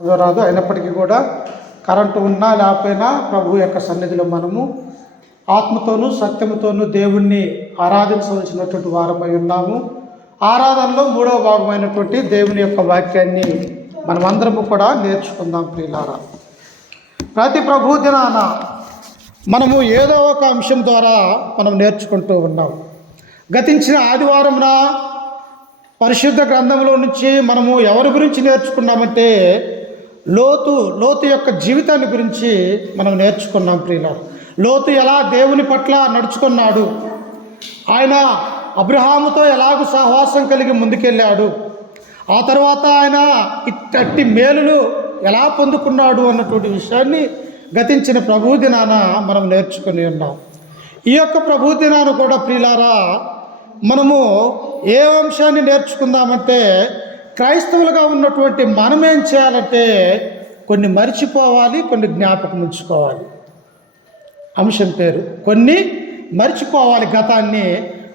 రాదు. అయినప్పటికీ కూడా కరెంటు ఉన్నా లేకపోయినా ప్రభు యొక్క సన్నిధిలో మనము ఆత్మతోనూ సత్యముతోనూ దేవుణ్ణి ఆరాధించవలసినటువంటి వారమై ఉన్నాము. ఆరాధనలో మూడవ భాగమైనటువంటి దేవుని యొక్క వాక్యాన్ని మనమందరము కూడా నేర్చుకుందాం. ప్రియులారా, ప్రతి ప్రభు దినాన మనము ఏదో ఒక అంశం ద్వారా మనం నేర్చుకుంటూ ఉన్నాం. గతించిన ఆదివారంన పరిశుద్ధ గ్రంథంలో నుంచి మనము ఎవరి గురించి నేర్చుకున్నామంటే లోతు యొక్క జీవితాన్ని గురించి మనం నేర్చుకున్నాం. ప్రియులారా, లోతు ఎలా దేవుని పట్ల నడుచుకున్నాడు, ఆయన అబ్రహాముతో ఎలాగూ సహవాసం కలిగి ముందుకెళ్ళాడు, ఆ తర్వాత ఆయన ఇట్టి మేలులు ఎలా పొందుకున్నాడు అన్నటువంటి విషయాన్ని గతించిన ప్రభు దినాన మనం నేర్చుకుని ఉన్నాం. ఈ యొక్క ప్రభు దినాన్ని కూడా ప్రియులారా మనము ఏ అంశాన్ని నేర్చుకుందామంటే, క్రైస్తవులుగా ఉన్నటువంటి మనం ఏం చేయాలంటే కొన్ని మర్చిపోవాలి, కొన్ని జ్ఞాపకం ఉంచుకోవాలి. అంశం పేరు కొన్ని మర్చిపోవాలి గతాన్ని,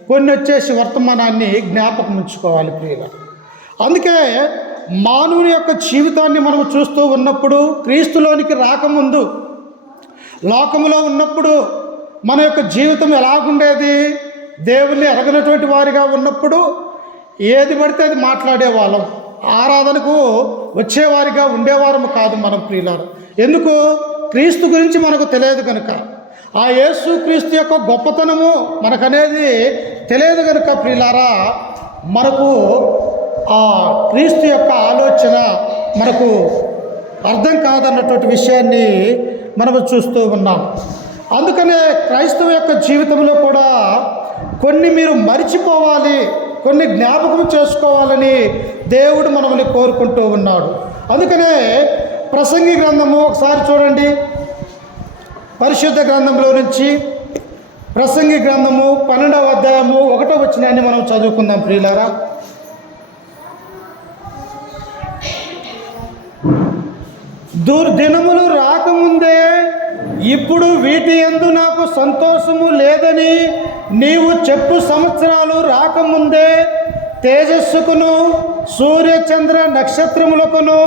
కొన్ని వచ్చేసి వర్తమానాన్ని జ్ఞాపకం ఉంచుకోవాలి. ప్రియుల, అందుకే మానవుని యొక్క జీవితాన్ని మనం చూస్తూ ఉన్నప్పుడు, క్రీస్తులోనికి రాకముందు లోకములో ఉన్నప్పుడు మన యొక్క జీవితం ఎలాగుండేది, దేవుణ్ణి ఎరగనటువంటి వారిగా ఉన్నప్పుడు ఏది పడితే అది మాట్లాడేవాళ్ళం, ఆరాధనకు వచ్చేవారిగా ఉండేవారము కాదు మనం. ప్రియులారా, ఎందుకు? క్రీస్తు గురించి మనకు తెలియదు కనుక, ఆ యేసు క్రీస్తు యొక్క గొప్పతనము మనకనేది తెలియదు కనుక ప్రియులారా, మనకు ఆ క్రీస్తు యొక్క ఆలోచన మనకు అర్థం కాదన్నటువంటి విషయాన్ని మనము చూస్తూ ఉన్నాం. అందుకనే క్రైస్తవ యొక్క జీవితంలో కూడా కొన్ని మీరు మరిచిపోవాలి, కొన్ని జ్ఞాపకం చేసుకోవాలని దేవుడు మనల్ని కోరుకుంటూ ఉన్నాడు. అందుకనే ప్రసంగి గ్రంథము ఒకసారి చూడండి, పరిశుద్ధ గ్రంథంలో నుంచి ప్రసంగి గ్రంథము 12వ అధ్యాయము 1వ వచనాన్ని మనం చదువుకుందాం. ప్రియులారా, దుర్దినములు రాకముందే ఇప్పుడు వీటి యందు నాకు సంతోషము లేదని నీవు చెప్పు సంవత్సరాలు రాకముందే తేజస్సుకును సూర్యచంద్ర నక్షత్రములకును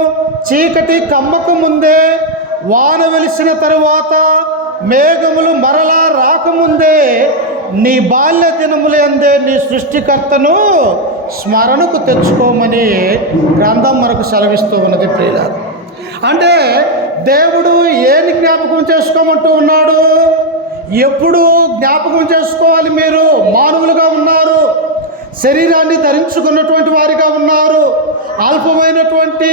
చీకటి కమ్మకు ముందే వాన వెలిసిన తరువాత మేఘములు మరలా రాకముందే నీ బాల్య దినములు అందే నీ సృష్టికర్తను స్మరణకు తెచ్చుకోమని గ్రంథం మనకు సెలవిస్తూ ఉన్నది. ప్రియులారా, అంటే దేవుడు ఏని జ్ఞాపకం చేసుకోమంటూ ఉన్నాడు? ఎప్పుడు జ్ఞాపకం చేసుకోవాలి? మీరు మానవులుగా ఉన్నారు, శరీరాన్ని ధరించుకున్నటువంటి వారిగా ఉన్నారు, అల్పమైనటువంటి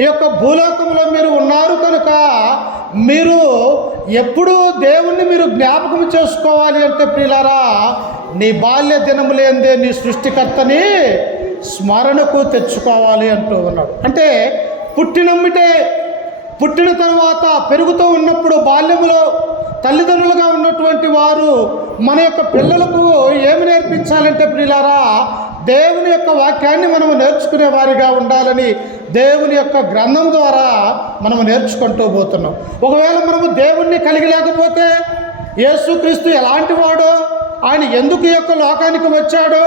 ఈ యొక్క భూలోకంలో మీరు ఉన్నారు కనుక మీరు ఎప్పుడు దేవుణ్ణి మీరు జ్ఞాపకం చేసుకోవాలి అంటే ప్రియులారా, నీ బాల్య దినములేందే నీ సృష్టికర్తని స్మరణకు తెచ్చుకోవాలి అంటూ ఉన్నాడు. అంటే పుట్టిన తర్వాత పెరుగుతూ ఉన్నప్పుడు బాల్యములో తల్లిదండ్రులుగా ఉన్నటువంటి వారు మన యొక్క పిల్లలకు ఏమి నేర్పించాలంటే ప్రియులారా, దేవుని యొక్క వాక్యాన్ని మనము నేర్చుకునే వారిగా ఉండాలని దేవుని యొక్క గ్రంథం ద్వారా మనము నేర్చుకుంటూ పోతున్నాం. ఒకవేళ మనము దేవుణ్ణి కలిగి లేకపోతే, యేసుక్రీస్తు ఎలాంటి వాడో, ఆయన ఎందుకు ఈ యొక్క లోకానికి వచ్చాడో,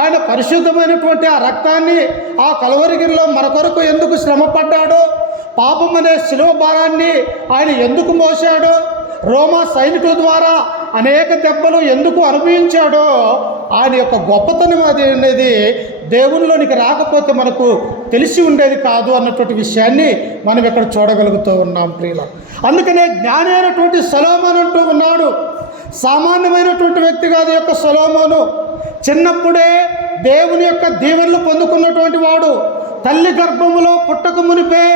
ఆయన పరిశుద్ధమైనటువంటి ఆ రక్తాన్ని ఆ కలువరిగిరిలో మన కొరకు ఎందుకు శ్రమ పడ్డాడో, పాపం అనే శిలువ భారాన్ని ఆయన ఎందుకు మోసాడో, రోమా సైనికుల ద్వారా అనేక దెబ్బలు ఎందుకు అనుభవించాడో, ఆయన యొక్క గొప్పతనం అది అనేది దేవునిలోనికి రాకపోతే మనకు తెలిసి ఉండేది కాదు అన్నటువంటి విషయాన్ని మనం ఇక్కడ చూడగలుగుతూ ఉన్నాం. ప్రియుల, అందుకనే జ్ఞాని అయినటువంటి సొలొమోను అంటూ ఉన్నాడు. సామాన్యమైనటువంటి వ్యక్తి కాదు యొక్క సొలొమోను. చిన్నప్పుడే దేవుని యొక్క దీవెనలు పొందుకున్నటువంటి వాడు. తల్లి గర్భములో పుట్టక మునిపే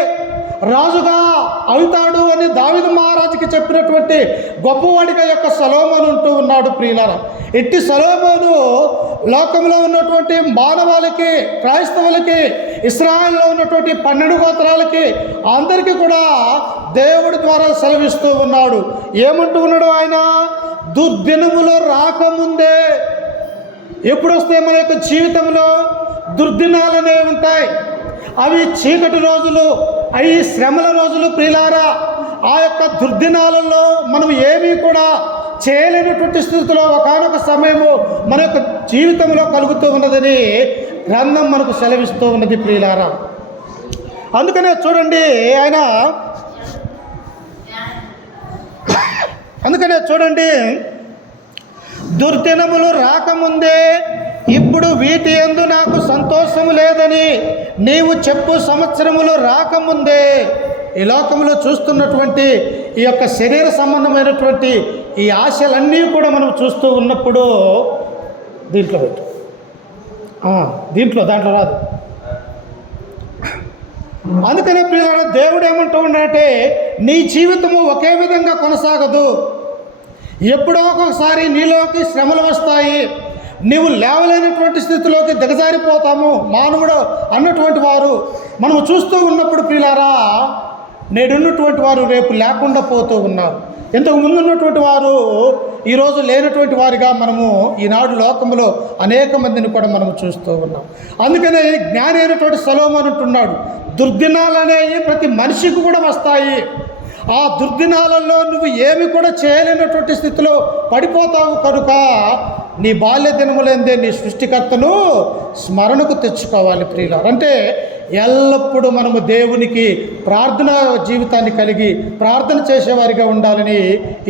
రాజుగా అవుతాడు అని దావీదు మహారాజుకి చెప్పినటువంటి గొప్పవాడిగా యొక్క సొలొమోను ఉంటూ ఉన్నాడు. ప్రియులారా, ఇట్టి సొలొమోను లోకంలో ఉన్నటువంటి మానవాళికి, క్రైస్తవులకి, ఇశ్రాయేల్లో ఉన్నటువంటి 12 గోత్రాలకి అందరికీ కూడా దేవుడి ద్వారా సెలవిస్తూ ఉన్నాడు. ఏమంటూ ఉన్నాడు ఆయన? దుర్దినములు రాకముందే. ఎప్పుడు వస్తాయి మన యొక్క జీవితంలో? దుర్దినాలు అనేవి ఉంటాయి. అవి చీకటి రోజులు, అవి శ్రమల రోజులు. ప్రియులారా, ఆ యొక్క దుర్దినాలలో మనం ఏమీ కూడా చేయలేనటువంటి స్థితిలో ఒకానొక సమయము మన యొక్క జీవితంలో కలుగుతూ ఉన్నదని గ్రంథం మనకు సెలవిస్తూ ఉన్నది. ప్రియులారా, అందుకనే చూడండి దుర్దినములు రాకముందే ఇప్పుడు వీటి యందు నాకు సంతోషము లేదని నీవు చెప్పు సంవత్సరములు రాకముందే. ఈ లోకంలో చూస్తున్నటువంటి ఈ యొక్క శరీర సంబంధమైనటువంటి ఈ ఆశలన్నీ కూడా మనం చూస్తూ ఉన్నప్పుడు దాంట్లో రాదు. అందుకనే ప్రియులారా, దేవుడు ఏమంటూ ఉన్నాడంటే నీ జీవితము ఒకే విధంగా కొనసాగదు. ఎప్పుడో ఒకసారి నీలోకి శ్రమలు వస్తాయి, నీవు లేవలేనటువంటి స్థితిలోకి దిగజారిపోతాము మానవుడు అన్నటువంటి వారు మనము చూస్తూ ఉన్నప్పుడు ప్రియులారా, నేడున్నటువంటి వారు రేపు లేకుండా పోతూ ఉన్నారు. ఇంతకు ముందు ఉన్నటువంటి వారు ఈరోజు లేనటువంటి వారిగా మనము ఈనాడు లోకంలో అనేక మందిని కూడా మనము చూస్తూ ఉన్నాం. అందుకనే జ్ఞాని అయినటువంటి సొలొమోను అంటున్నాడు, దుర్దినాలు అనేవి ప్రతి మనిషికి కూడా వస్తాయి. ఆ దుర్దినాలలో నువ్వు ఏమి కూడా చేయలేనటువంటి స్థితిలో పడిపోతావు కనుక నీ బాల్య దినములందే నీ సృష్టికర్తను స్మరణకు తెచ్చుకోవాలి ప్రియులారా. అంటే ఎల్లప్పుడూ మనము దేవునికి ప్రార్థన జీవితాన్ని కలిగి ప్రార్థన చేసేవారిగా ఉండాలని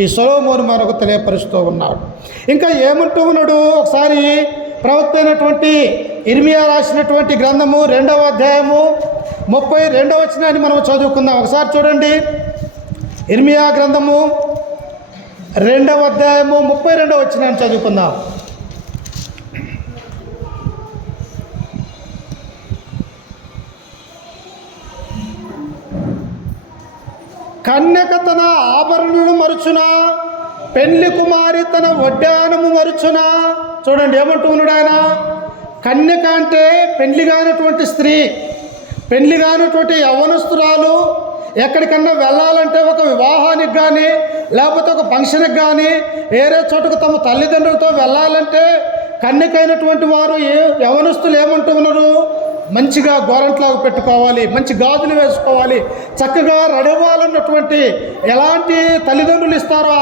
ఈ సొలొమోను మనకు తెలియపరుస్తూ ఉన్నాడు. ఇంకా ఏమంటూ ఉన్నాడు, ఒకసారి ప్రవక్త అయినటువంటి ఇర్మియా రాసినటువంటి గ్రంథము 2వ అధ్యాయము 32వ వచనాన్ని మనం చదువుకుందాం. ఒకసారి చూడండి, ఇర్మియా గ్రంథము 2వ అధ్యాయము 32వ వచనాన్ని చదువుకుందాం. కన్యక తన ఆభరణను మరుచునా, పెళ్లి కుమారి తన వడ్డానము మరుచునా. చూడండి ఏమంటూ ఉన్నాడు ఆయన. కన్యక అంటే పెళ్లి కానటువంటి స్త్రీ, పెళ్లి కానటువంటి యవ్వనస్తురాలు ఎక్కడికన్నా వెళ్ళాలంటే ఒక వివాహానికి కానీ లేకపోతే ఒక ఫంక్షన్కి కానీ వేరే చోటుకు తమ తల్లిదండ్రులతో వెళ్ళాలంటే కన్యకైనటువంటి వారు యవ్వనస్తులు ఏమంటూ ఉన్నారు, మంచిగా గోరంట్లాగా పెట్టుకోవాలి, మంచి గాజులు వేసుకోవాలి, చక్కగా రెడవ్వాలన్నటువంటి ఎలాంటి తల్లిదండ్రులు ఇస్తారో ఆ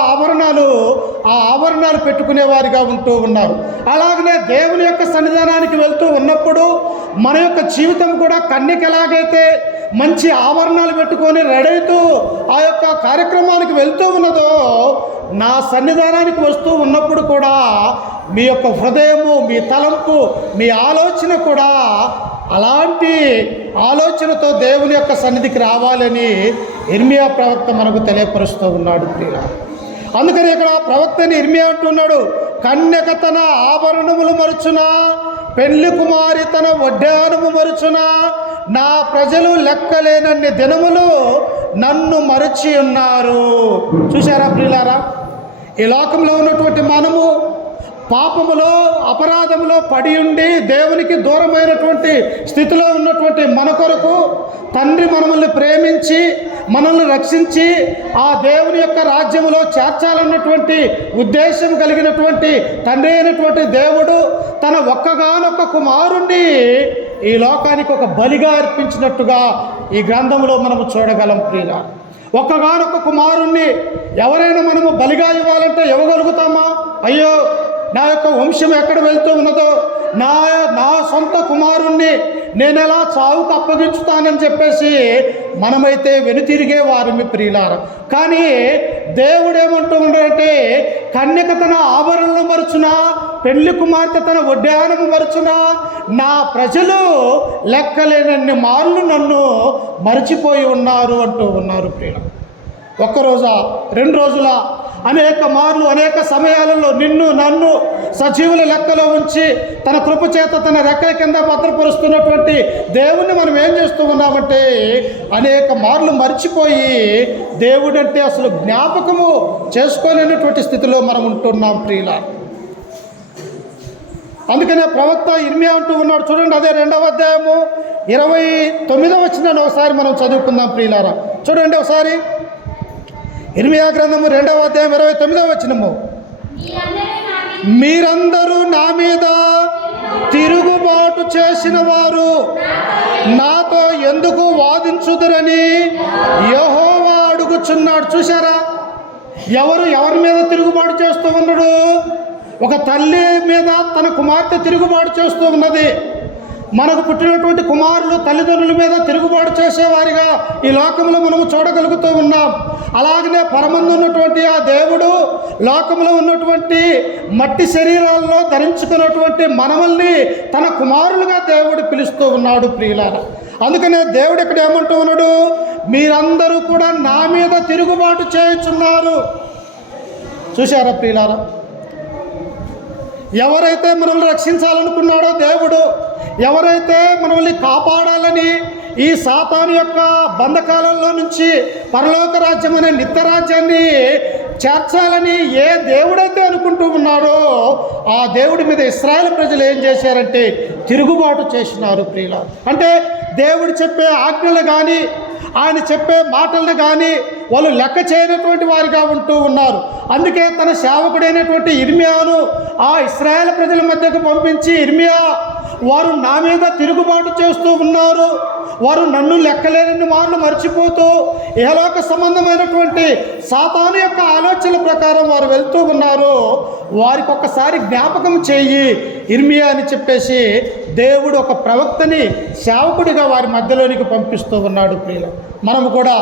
ఆభరణాలు పెట్టుకునేవారిగా ఉంటూ ఉన్నారు. అలాగనే దేవుని యొక్క సన్నిధానానికి వెళ్తూ ఉన్నప్పుడు మన యొక్క జీవితం కూడా కన్యక ఎలాగైతే మంచి ఆభరణాలు పెట్టుకొని రెడైతూ ఆ యొక్క కార్యక్రమానికి వెళ్తూ ఉన్నదో, నా సన్నిధానానికి వస్తూ ఉన్నప్పుడు కూడా మీ యొక్క హృదయము, మీ తలంపు, మీ ఆలోచన కూడా అలాంటి ఆలోచనతో దేవుని యొక్క సన్నిధికి రావాలని ఇర్మియా ప్రవక్త మనకు తెలియపరుస్తూ ఉన్నాడు ప్రియులారా. అందుకని ఇక్కడ ప్రవక్తని ఇర్మియా అంటున్నాడు, కన్యక తన ఆభరణములు మరుచునా, పెళ్లి కుమారి తన వడ్డానము మరుచునా, నా ప్రజలు లెక్కలేనన్ని దినములు నన్ను మరచి ఉన్నారు. చూశారా ప్రియులారా, ఈ లోకంలో ఉన్నటువంటి మనము పాపములో అపరాధములో పడి ఉండి దేవునికి దూరమైనటువంటి స్థితిలో ఉన్నటువంటి మన కొరకు తండ్రి మనల్ని ప్రేమించి మనల్ని రక్షించి ఆ దేవుని యొక్క రాజ్యములో చేర్చాలన్నటువంటి ఉద్దేశం కలిగినటువంటి తండ్రి అయినటువంటి దేవుడు తన ఒక్కగానొక్క కుమారుణ్ణి ఈ లోకానికి ఒక బలిగా అర్పించినట్టుగా ఈ గ్రంథంలో మనము చూడగలం ప్రియులారా. ఒక్కగానొక్క కుమారుణ్ణి ఎవరైనా మనము బలిగా ఇవ్వాలంటే ఇవ్వగలుగుతామా? అయ్యో, నా యొక్క వంశం ఎక్కడ వెళ్తూ ఉన్నదో, నా సొంత కుమారుణ్ణి నేను ఎలా చావుకు అప్పగించుతానని చెప్పేసి మనమైతే వెనుతిరిగే వారిని ప్రియులారా. కానీ దేవుడు ఏమంటూ ఉన్నాడంటే, కన్యక తన ఆభరణను మరుచునా, పెళ్లి కుమార్తె తన వడ్డానము మరుచునా, నా ప్రజలు లెక్కలేనన్ని మార్లు నన్ను మరచిపోయి ఉన్నారు అంటూ ఉన్నారు ప్రియులారా. ఒక్కరోజా, 2 రోజుల, అనేక మార్లు అనేక సమయాలలో నిన్ను నన్ను సజీవుల లెక్కలో ఉంచి తన కృపచేత తన రెక్కల కింద భద్రపరుస్తున్నటువంటి దేవుణ్ణి మనం ఏం చేస్తూ ఉన్నామంటే అనేక మార్లు మర్చిపోయి దేవుడంటే అసలు జ్ఞాపకము చేసుకోలేనటువంటి స్థితిలో మనం ఉంటున్నాం ప్రియులారా. అందుకనే ప్రవక్త ఇర్మియా అంటూ ఉన్నాడు. చూడండి, అదే 2వ అధ్యాయము 29వ వచనాన్ని ఒకసారి మనం చదువుకుందాం ప్రియులారా. చూడండి ఒకసారి, ఇర్మియా గ్రంథము 2వ అధ్యాయం 29వ వచనము, మీరందరూ నా మీద తిరుగుబాటు చేసిన వారు నాతో ఎందుకు వాదించుదురని యెహోవా అడుగుచున్నాడు. చూశారా, ఎవరి మీద తిరుగుబాటు చేస్తూ ఉన్నాడు? ఒక తల్లి మీద తన కుమార్తె తిరుగుబాటు చేస్తూ ఉన్నది. మనకు పుట్టినటువంటి కుమారులు తల్లిదండ్రుల మీద తిరుగుబాటు చేసేవారిగా ఈ లోకంలో మనము చూడగలుగుతూ ఉన్నాం. అలాగనే పరమందు ఉన్నటువంటి ఆ దేవుడు లోకంలో ఉన్నటువంటి మట్టి శరీరాల్లో ధరించుకున్నటువంటి మనవల్ని తన కుమారులుగా దేవుడు పిలుస్తూ ఉన్నాడు ప్రియులారా. అందుకనే దేవుడు ఇక్కడ ఏమంటూ ఉన్నాడు, మీరందరూ కూడా నా మీద తిరుగుబాటు చేయుచున్నారు. చూశారా ప్రియులారా, ఎవరైతే మనల్ని రక్షించాలనుకున్నాడో దేవుడు, ఎవరైతే మనల్ని కాపాడాలని ఈ సాతాను యొక్క బంధకాలంలో నుంచి పరలోక రాజ్యం అనే నిత్యరాజ్యాన్ని చేర్చాలని ఏ దేవుడైతే అనుకుంటూ ఉన్నాడో ఆ దేవుడి మీద ఇశ్రాయేలు ప్రజలు ఏం చేశారంటే తిరుగుబాటు చేసినారు ప్రియుల. అంటే దేవుడు చెప్పే ఆజ్ఞలు కానీ ఆయన చెప్పే మాటలను కానీ వాళ్ళు లెక్క చేయనటువంటి వారిగా ఉంటూ ఉన్నారు. అందుకే తన సేవకుడైనటువంటి ఇర్మియాను ఆ ఇశ్రాయేలు ప్రజల మధ్యకు పంపించి, ఇర్మియా, వారు నా మీద తిరుగుబాటు చేస్తూ ఉన్నారు, వారు నన్ను లెక్కలేని మార్లు మర్చిపోతూ ఇహలోక సంబంధమైనటువంటి సాతాను యొక్క ఆలోచనల ప్రకారం వారు వెళ్తూ ఉన్నారు, వారికి ఒక్కసారి జ్ఞాపకం చెయ్యి ఇర్మియా అని చెప్పేసి దేవుడు ఒక ప్రవక్తని సేవకుడిగా వారి మధ్యలోనికి పంపిస్తూ ఉన్నాడు ప్రియుల. మనము కూడా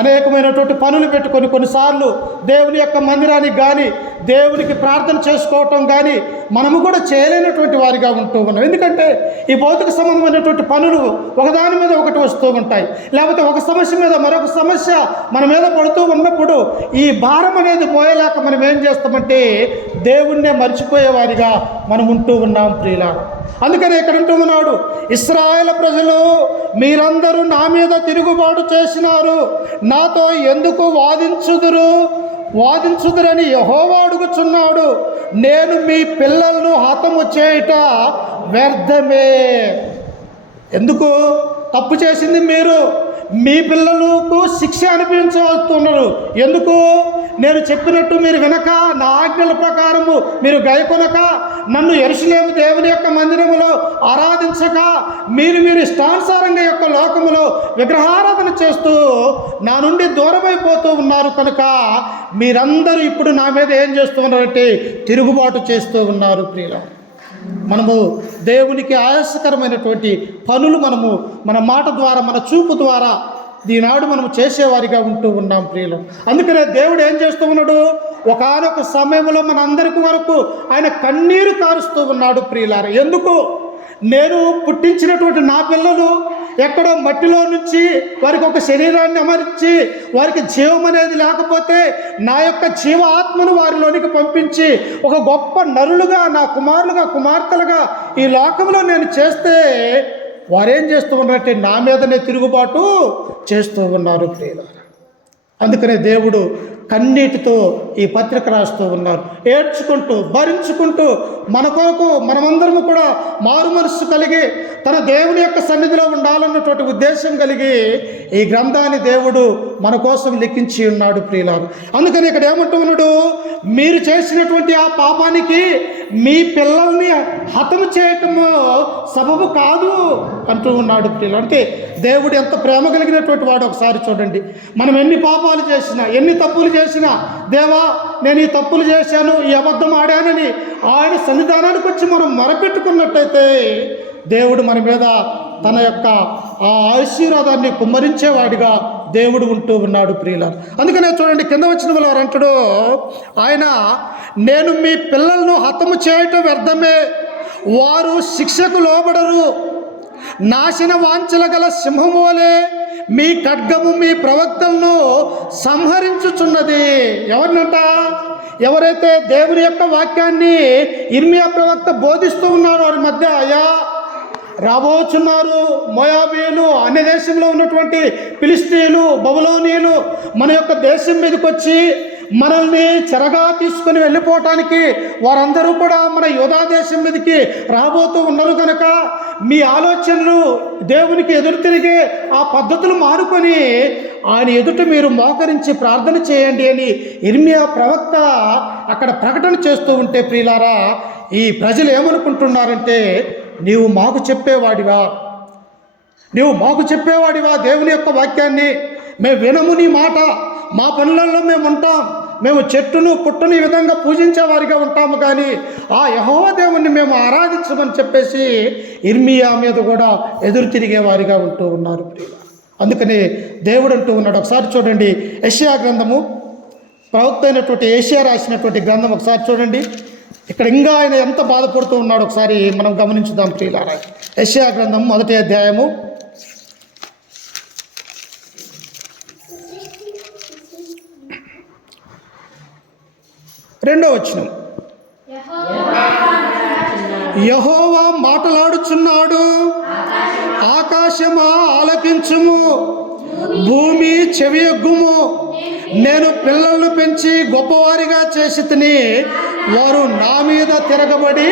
అనేకమైనటువంటి పనులు పెట్టుకొని కొన్నిసార్లు దేవుని యొక్క మందిరానికి కానీ దేవునికి ప్రార్థన చేసుకోవటం కానీ మనము కూడా చేయలేనటువంటి వారిగా ఉంటూ ఉన్నాం. ఎందుకంటే ఈ భౌతిక సంబంధమైనటువంటి పనులు ఒకదాని మీద ఒకటి వస్తూ ఉంటాయి, లేకపోతే ఒక సమస్య మీద మరొక సమస్య మన మీద పడుతూ ఉన్నప్పుడు ఈ భారం అనేది పోయేలాక మనం ఏం చేస్తామంటే దేవుణ్ణే మర్చిపోయేవారిగా మనం ఉంటూ ఉన్నాం ప్రియులారా. అందుకని ఇక్కడ అంటూ ఉన్నాడు, ఇశ్రాయేలు ప్రజలు మీరందరూ నా మీద తిరుగుబాటు చేసినారు, నాతో ఎందుకు వాదించుదురని యెహోవా అడుగుచున్నాడు. నేను మీ పిల్లలను హతము చేయుట వ్యర్థమే. ఎందుకు తప్పు చేసింది మీరు? మీ పిల్లలకు శిక్ష అనిపించవస్తున్నారు. ఎందుకు? నేను చెప్పినట్టు మీరు వినక, నా ఆజ్ఞల ప్రకారము మీరు గైకొనక, నన్ను యెరూషలేము దేవుని యొక్క మందిరములో ఆరాధించక, మీరు ఇష్టానుసారంగా యొక్క లోకములో విగ్రహారాధన చేస్తూ నా నుండి దూరమైపోతూ ఉన్నారు. కనుక మీరందరూ ఇప్పుడు నా మీద ఏం చేస్తూ ఉన్నారంటే తిరుగుబాటు చేస్తూ ఉన్నారు ప్రియుల. మనము దేవునికి ఆయాసకరమైనటువంటి పనులు మన మాట ద్వారా, మన చూపు ద్వారా ఈనాడు మనము చేసేవారిగా ఉంటూ ఉన్నాం ప్రియులు. అందుకనే దేవుడు ఏం చేస్తూ ఉన్నాడు, ఒకానొక సమయంలో మనందరికి వరకు ఆయన కన్నీరు కారుస్తూ ఉన్నాడు ప్రియులారా. ఎందుకు? నేను పుట్టించినటువంటి నా పిల్లలు ఎక్కడో మట్టిలో నుంచి వారికి ఒక శరీరాన్ని అమర్చి వారికి జీవం అనేది లేకపోతే నా యొక్క జీవ ఆత్మను వారిలోనికి పంపించి ఒక గొప్ప నరులుగా, నా కుమారులుగా, కుమార్తెలుగా ఈ లోకంలో నేను చేస్తే వారేం చేస్తూ ఉన్నారంటే నా మీదనే తిరుగుబాటు చేస్తూ ఉన్నారు ప్రియులారా. అందుకనే దేవుడు కన్నీటితో ఈ పత్రిక రాస్తూ ఉన్నారు, ఏడ్చుకుంటూ భరించుకుంటూ మన కొరకు మనమందరము కూడా మారు మనస్సు కలిగి తన దేవుని యొక్క సన్నిధిలో ఉండాలన్నటువంటి ఉద్దేశం కలిగి ఈ గ్రంథాన్ని దేవుడు మన కోసం లిఖించి ఉన్నాడు ప్రియులారు. అందుకని ఇక్కడ ఏమంటూ ఉన్నాడు, మీరు చేసినటువంటి ఆ పాపానికి మీ పిల్లల్ని హతము చేయటము సబబు కాదు అంటూ ఉన్నాడు ప్రియులు. అంటే దేవుడు ఎంత ప్రేమ కలిగినటువంటి వాడు ఒకసారి చూడండి. మనం ఎన్ని పాపాలు చేసినా, ఎన్ని తప్పులు చేసినా, దేవా నేను ఈ తప్పులు చేశాను, ఈ అబద్ధం ఆడానని ఆయన సన్నిధానానికి వచ్చి మనం మొరపెట్టుకున్నట్టయితే దేవుడు మన మీద తన యొక్క ఆ ఆశీర్వాదాన్ని కుమ్మరించేవాడిగా దేవుడు ఉంటూ ఉన్నాడు ప్రియులారు. అందుకనే చూడండి కింద వచ్చిన వారు అంటాడు ఆయన, నేను మీ పిల్లలను హతము చేయటం వ్యర్థమే, వారు శిక్షకు లోబడరు, నాశన వాంఛల గల సింహము వలె మీ ఖడ్గము మీ ప్రవక్తలను సంహరించుచున్నది. ఎవరినంట? ఎవరైతే దేవుని యొక్క వాక్యాన్ని ఇర్మియా ప్రవక్త బోధిస్తూ ఉన్నారో వారి మధ్య అయ్యా రాబోచున్నారు మోయాబీయులు, అన్య దేశంలో ఉన్నటువంటి ఫిలిష్తీయులు, బబులోనీయులు మన యొక్క దేశం మీదకి వచ్చి మనల్ని చెరగా తీసుకుని వెళ్ళిపోవటానికి వారందరూ కూడా మన యోధా దేశం మీదకి రాబోతూ ఉన్నారు. కనుక మీ ఆలోచనలు దేవునికి ఎదురు తిరిగి ఆ పద్ధతులు మారుకొని ఆయన ఎదుట మీరు మోకరించి ప్రార్థన చేయండి అని ఇర్మియా ప్రవక్త అక్కడ ప్రకటన చేస్తూ ఉంటే ప్రియులారా, ఈ ప్రజలు ఏమనుకుంటున్నారంటే నీవు మాకు చెప్పేవాడివా దేవుని యొక్క వాక్యాన్ని మేము వినము, నీ మాట మా పనులలో మేము ఉంటాం, మేము చెట్టును పుట్టను ఈ విధంగా పూజించే వారిగా ఉంటాము, కానీ ఆ యెహోవా దేవుణ్ణి మేము ఆరాధించమని చెప్పేసి ఇర్మియా మీద కూడా ఎదురు తిరిగే వారిగా ఉంటూ ఉన్నారు ప్రియులారా. అందుకని దేవుడు అంటూ ఉన్నాడు. ఒకసారి చూడండి, యెషయా గ్రంథము, ప్రవక్త అయినటువంటి యెషయా రాసినటువంటి గ్రంథం ఒకసారి చూడండి. ఇక్కడ ఇంకా ఆయన ఎంత బాధపడుతూ ఉన్నాడు ఒకసారి మనం గమనించుదాం ప్రియులారా. యెషయా గ్రంథం 1వ అధ్యాయము 2వ వచనం. యెహోవా మాటలాడుచున్నాడు, ఆకాశమా ఆలకించుము, భూమి చెవియొగ్గుము. నేను పిల్లలను పెంచి గొప్పవారిగా చేసి తిని వారు నా మీద తిరగబడి.